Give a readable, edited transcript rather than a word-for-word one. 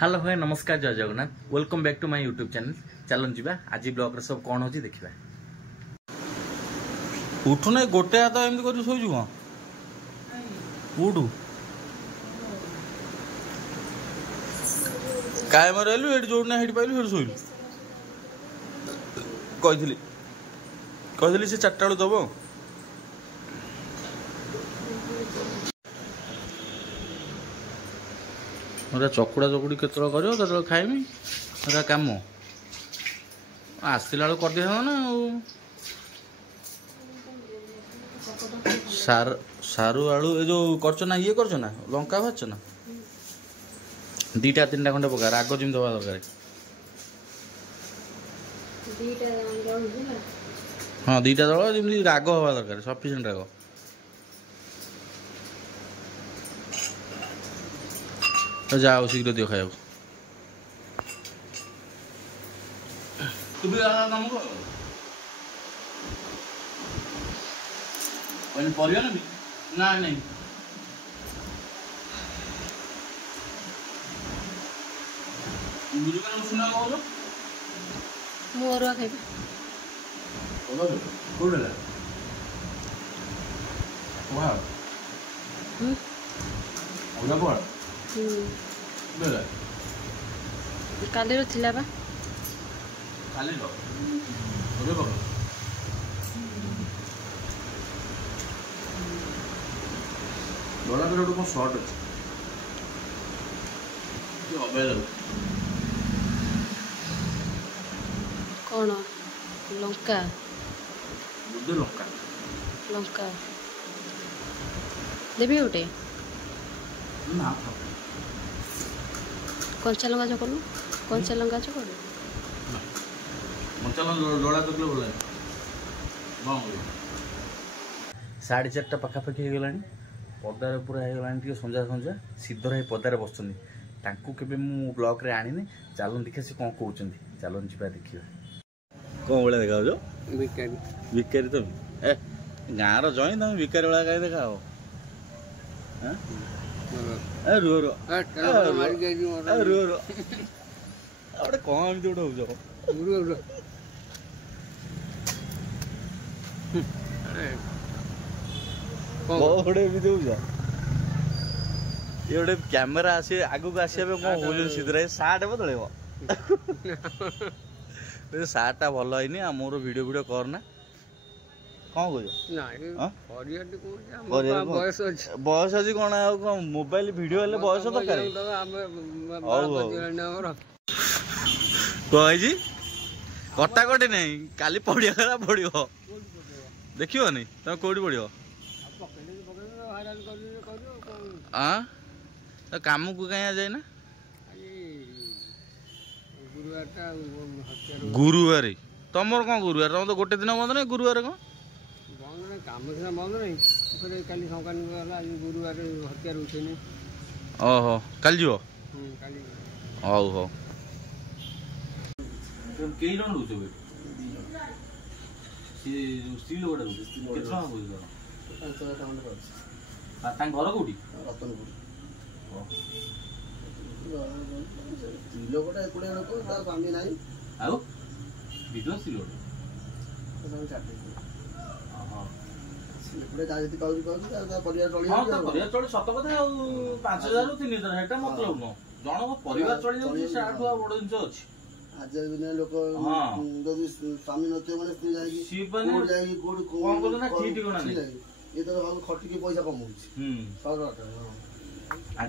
Hello भाई नमस्कार जय Jagannath welcome back to my YouTube channel. चलन जी आज ब्लॉग सब कौन हो देखा उठु ना गोटे हाथ एमती कर शोचु कौन उठू कायम रहलु ये जो पाइलु ये शोलु कही से 4टा बेलू दब मोरा चकुड़ा चकुड़ी केत कर खाइमी कम आसला बेलू कर दिया ना सारू आलू ये जो करछ ना ये करछ ना लंका भाज ना 2टा 3टा खंडे पका राग जमी दबा दरकार हाँ 2टा दल जमी राग हवा दरकार सफिसीयंट राग तो जाओ शीघ्र दियो खाया तू भी काम कर परिया ना नहीं सुना मोर खाइबा कोडला वाह ओला बोल बेला काली रो थिला बा काली रो ओले बक डोला तो को शॉर्ट अछि जो अवेलेबल कोन लंका बुद्ध लंका लंका देबी उठे ना कंचा लंका जो करू कंचा लंका जो करू कंचा डोला तो बोला 4:30 पाखापाखि हो गलानी पदार पूरा हो गलानी टे संजा संजा सीधर है पदार बसुँच तांकू केबे मु ब्लॉग रे आनी चलन देखा से कौन कहते चलन जी देखा कौन भाया देखा भिकारी भिकारी तुम ए गाँव रही तुम भिकारी भाया कहीं देखा रुह रुह कौन एमती गोटे हो गोटे एमती हो ये गोटे कैमेरा आसी आगू आसवा कौन हो सीधे सार्ट बदल सार्टा भल है मोर वीडियो वीडियो करना कौन बयस अच्छी कौन मोबाइल वीडियो हेल्ले बयस दरकार कही कटाकटी नहीं काली पड़िया खरा पड़ो देखो नहीं तुम कौटी पड़ो काम को कहीं जाए ना गुरुवार तुम कौन गुरुवार तुम तो गोटे दिन बंद नहीं गुरुवार कौन काम सीना बंद नहीं काली संक्रांति गला गुरुवार हत्यार उठेनी ओहो कल जीव हौ हौ कई जन रोच स्त्री लोक घर कौटी स्त्री लोकटा 20 लोक तार स्वामी नाही आउ विधवा स्त्री लोक सत कथा 5000 रु 3000 हेटा मतलब न जन परिवार चली जाउछि से आठुआ बड़ जिंस अछि आज दिन लोक जदि स्वामी नथे माने स्त्री जाई सी बने कोन कोन ना ठीक ठिकाना नहीं ये तो खटिके पैसा कमाउछि सरकार